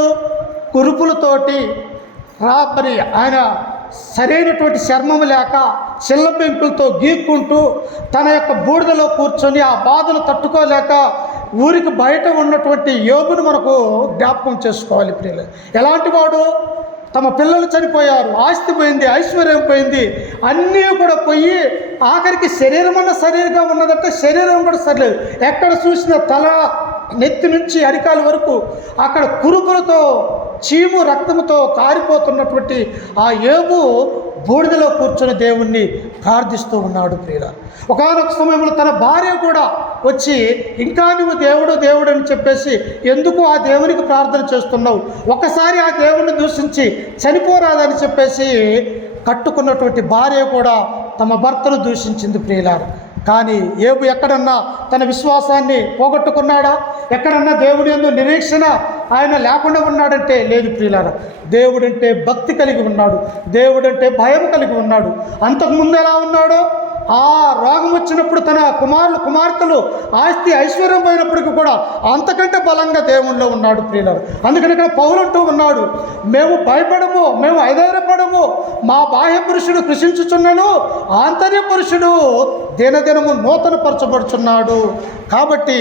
కురుపులతోటి మరి ఆయన సరైనటువంటి చర్మము లేక చిల్ల పెంకులతో గీక్కుంటూ తన యొక్క బూడిదలో కూర్చొని ఆ బాధను తట్టుకోలేక ఊరికి బయట ఉన్నటువంటి యోబును మనకు జ్ఞాపకం చేసుకోవాలి ప్రియులు. ఎలాంటి వాడు? తమ పిల్లలు చనిపోయారు, ఆస్తి పోయింది, ఐశ్వర్యం పోయింది, అన్నీ కూడా పోయి ఆఖరికి శరీరం అన్న సరిగా ఉన్నదంటే శరీరం కూడా సరిలేదు. ఎక్కడ చూసిన తల నెత్తి నుంచి అరికాల వరకు అక్కడ కురుపులతో చీము రక్తముతో కారిపోతున్నటువంటి ఆ యోబు బూడిదలో కూర్చొని దేవుణ్ణి ప్రార్థిస్తూ ఉన్నాడు ప్రియుల. ఒకానొక సమయంలో తన భార్య కూడా వచ్చి, ఇంకా నువ్వు దేవుడు అని చెప్పేసి ఎందుకు ఆ దేవునికి ప్రార్థన చేస్తున్నావు, ఒకసారి ఆ దేవుణ్ణి దూషించి చనిపోరాదని చెప్పేసి కట్టుకున్నటువంటి భార్య కూడా తమ భర్తను దూషించింది ప్రియులారు. కానీ యోబు ఎక్కడన్నా తన విశ్వాసాన్ని పోగొట్టుకున్నాడా? ఎక్కడన్నా దేవుడి యందు నిరీక్షణ ఆయన లేకుండా ఉన్నాడంటే లేదు ప్రియులారా. దేవుడంటే భక్తి కలిగి ఉన్నాడు, దేవుడంటే భయం కలిగి ఉన్నాడు. అంతకుముందు ఎలా ఉన్నాడో ఆ రోగం వచ్చినప్పుడు తన కుమార్తెలు ఆస్తి ఐశ్వర్యం పోయినప్పటికీ కూడా అంతకంటే బలంగా దేవుణ్ణిలో ఉన్నాడు ప్రియులారు. అందుకని ఇక్కడ పౌలు అంటూ ఉన్నాడు, మేము భయపడము, మేము అధైర్యపడము, మా బాహ్య పురుషుడు కృషించుచున్నను, ఆంతర్య పురుషుడు దినదినము నూతన పరచబడుచున్నాడు. కాబట్టి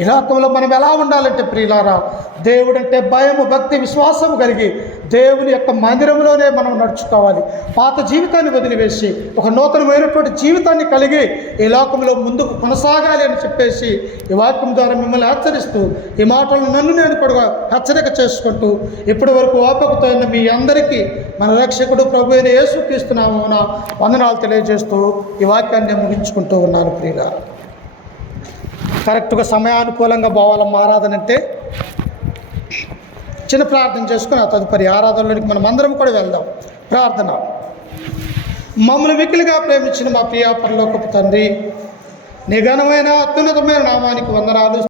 ఈ లోకంలో మనం ఎలా ఉండాలంటే ప్రియులారా, దేవుడంటే భయము, భక్తి, విశ్వాసము కలిగి దేవుని యొక్క మందిరంలోనే మనం నడుచుకోవాలి. పాత జీవితాన్ని వదిలివేసి ఒక నూతనమైనటువంటి జీవితాన్ని కలిగి ఈ లోకంలో ముందుకు కొనసాగాలి అని చెప్పేసి ఈ వాక్యం ద్వారా మిమ్మల్ని హెచ్చరిస్తూ ఈ మాటలను నన్ను నేను కూడా హెచ్చరిక చేసుకుంటూ ఇప్పటి వరకు ఓపికతో ఉన్న మీ అందరికీ మన రక్షకుడు ప్రభు అయిన యేసుక్రీస్తు నామమున వందనాలు తెలియజేస్తూ ఈ వాక్యాన్ని ముగించుకుంటూ ఉన్నాను ప్రియులారా. కరెక్ట్గా సమయానుకూలంగా పోవాలమ్మా ఆరాధన అంటే. చిన్న ప్రార్థన చేసుకుని ఆ తదుపరి ఆరాధనలోనికి మనం అందరం కూడా వెళ్దాం. ప్రార్థన. మమ్మల్ని మిక్కిలిగా ప్రేమించిన మా ప్రియ పరలోకపు తండ్రి, నీ ఘనమైన అత్యున్నతమైన నామానికి వందనాలు.